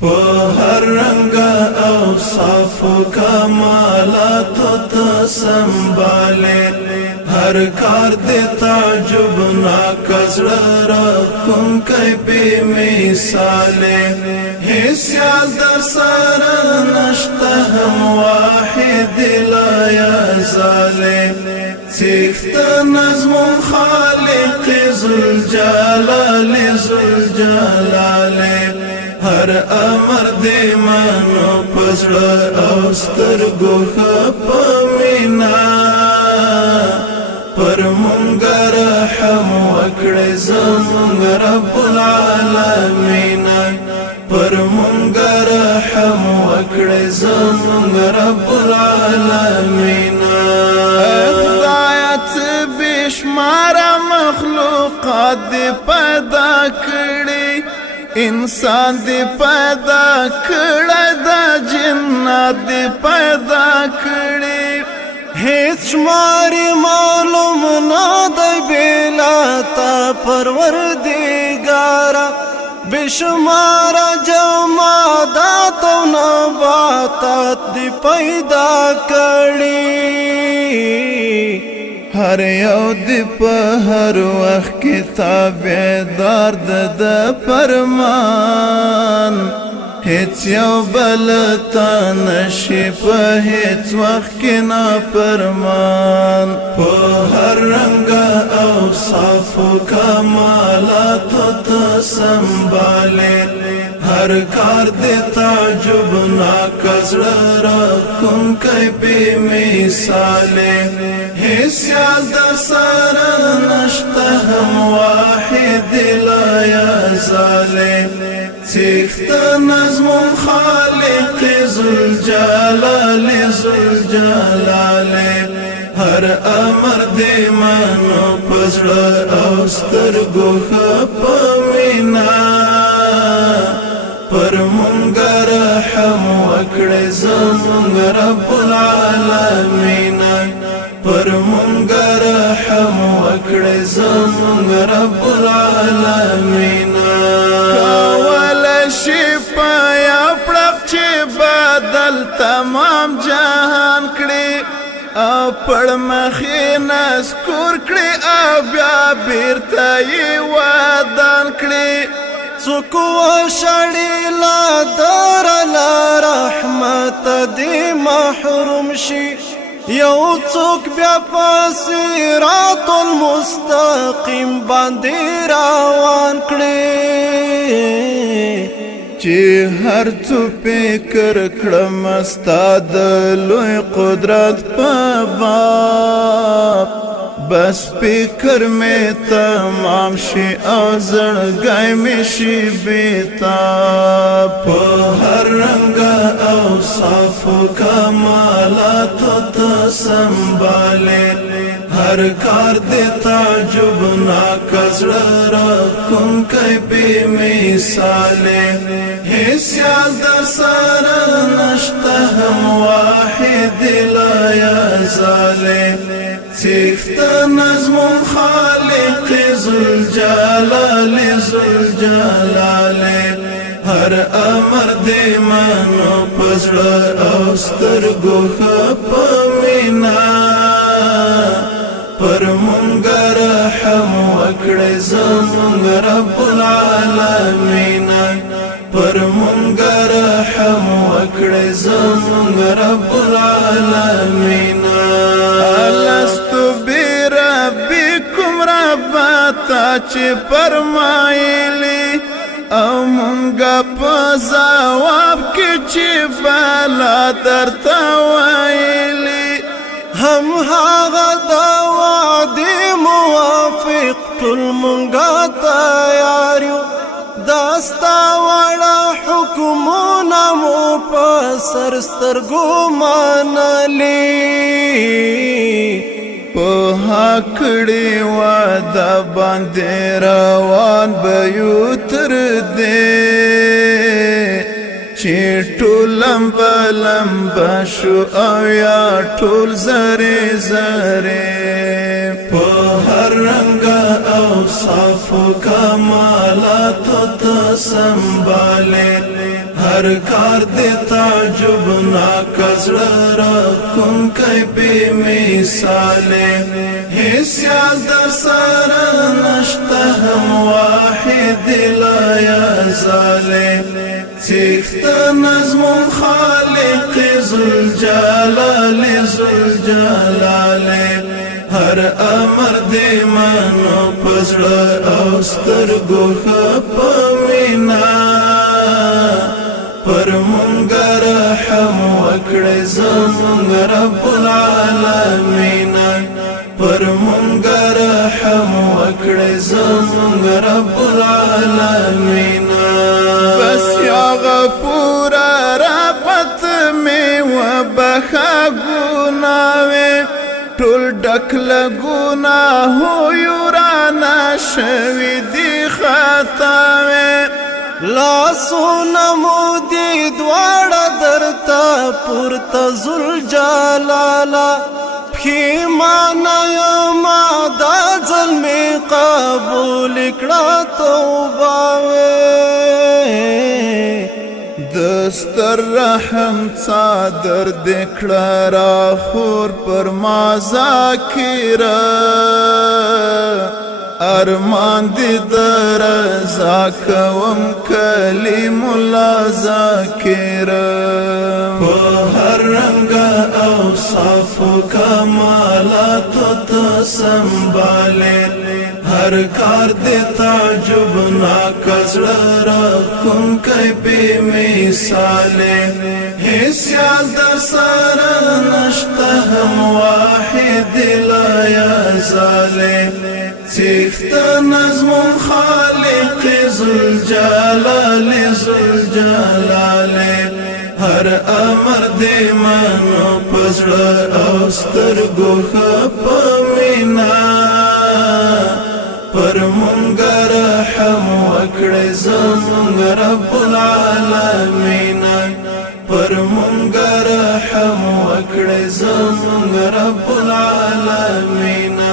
په هر رنگ اوصاف کمالات ته سنباله هر کار د تعجب ناکزړه را کوم کوي بے مثال هیڅ یاد در سره نشته هم واحد لا یزال سیخت نظم خالق ذوالجلال ذوالجلال هر امر دی منو پزړه او سترګو خپمینا پر مونږ رحم وکړې زمونږ رب العالمین پر مونږ رحم وکړې زمونږ رب العالمین خدایت بشمار مخلوقات پیدا کړي انسان دی پیدا کړه دا جنات دی پیدا کړي هیڅ شماري معلوم نه دی بلا تا پروردگارا بشمار جمادات و نباتات دی پیدا کړي هر یو دی په هر وخت کتابدار د فرمان هیڅ یو بل تا نشي په هیڅ وخت کې نه فرمان په هر رنگ اوصاف کمالات ته سنباله هر کار د تعجب ناکزړه را کوم کوي بے مثال هیڅ یاد در سره نشته هم واحد لا یزال سیخت نظم خالق ذوالجلال ذوالجلال هر امر دی منو پزړه او سترګو خپمینا پر مونږ رحم وکړې زمونږ رب العالمین پر مونږ رحم وکړې زمونږ رب العالمین کول شي پایا پړق چې بدل تمام جهان کړي او پړ مخې نسکور کړي او بیا بیرته یې ودان کړي څوک وشړي لا در لا رحمت دی محروم شي یو څوک بیا په صراط المستقیم باندې روان کړي چې هر څو فکر کړم استاد لوی قدرت په باب بس فکر میں تمام شي او زړګی می شي بیتاب په هر رنگ اوصاف کمالات ته سنباله هر کار د تعجب ناکزړه را کوم کوي بے مثال هیڅ یاد در سره نشته هم واحد لا یزال سیخت نظم خالق ذوالجلال ذوالجلال هر امر دی منو پزړه او سترګو خپمینا پر مونږ رحم وکړې زمونږ رب العالمین پر مونږ رحم وکړې زمونږ رب العالمین لست بربکم ربتا چې فرمایلی او مونږه په ځواب کې چې بلا درته ویلی هم هغه د وعدې موافق ټول مونږه تیار یو داستا وړه حکمونه مو په سر سترګو منلي په هکړې وعده باندې روان به یو تر دې چې ټول لمبه لمبه شو او یا ټول زرې زرې په هر رنگ اوصاف کمالات ته سنباله هر کار دې تعجب ناکزړه را کوم کوي بې مثاله هیڅ یاد در سره نشته هم واحد لا یزاله څښته نظم خالق ذوالجلال هر امر دې منو پزړه او سترګو ښه په مینا پر مونږ رحم وکړې زمونږ رب العالمین پر مونږ رحم وکړې زمونږ رب العالمین بس یا غفور رحمت می وبخا ګناوې ټول ډک له ګناهو یورانا شوي دي خطاوې لاسونه مو دي دواړه درته پورته ذوالجلاله پښیمانه یمه دا ځل مې قبول کړه توبه دستر رحم څادر دې کړه راخور پر ما ذاکره ارمان دې درزا کوم کلیم الله ذاکره په هر رنګ او صف کمالات ته سنباله هر کار دې تعجب ناکزړه را کوم کوي بې مثاله هیڅ یاد در سره نشته هم واحد لا یزاله څښته نظم خالق ذوالجلال هر امر دې منو پزړه او سترګو ښه په مینا پر مونږ رحم وکړې زمونږ رب العالمین پر مونږ رحم وکړې زمونږ رب العالمین